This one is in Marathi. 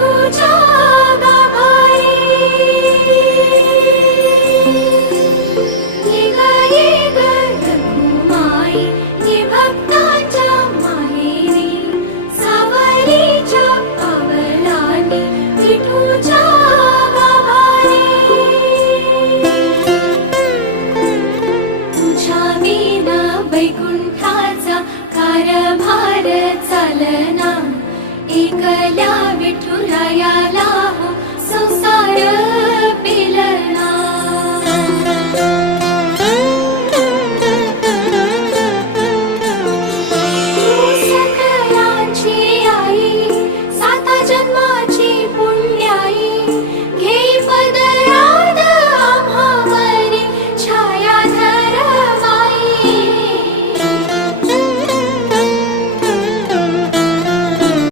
विठूच्या गाभारी ये ग रघुमाई ये भक्तांच्या माहेरी सावरीच्या पावलांनी विठूच्या गाभारी तुझ्या विना वैकुंठाचा कारभार चालना एकल्या विठुरायाला हो संसार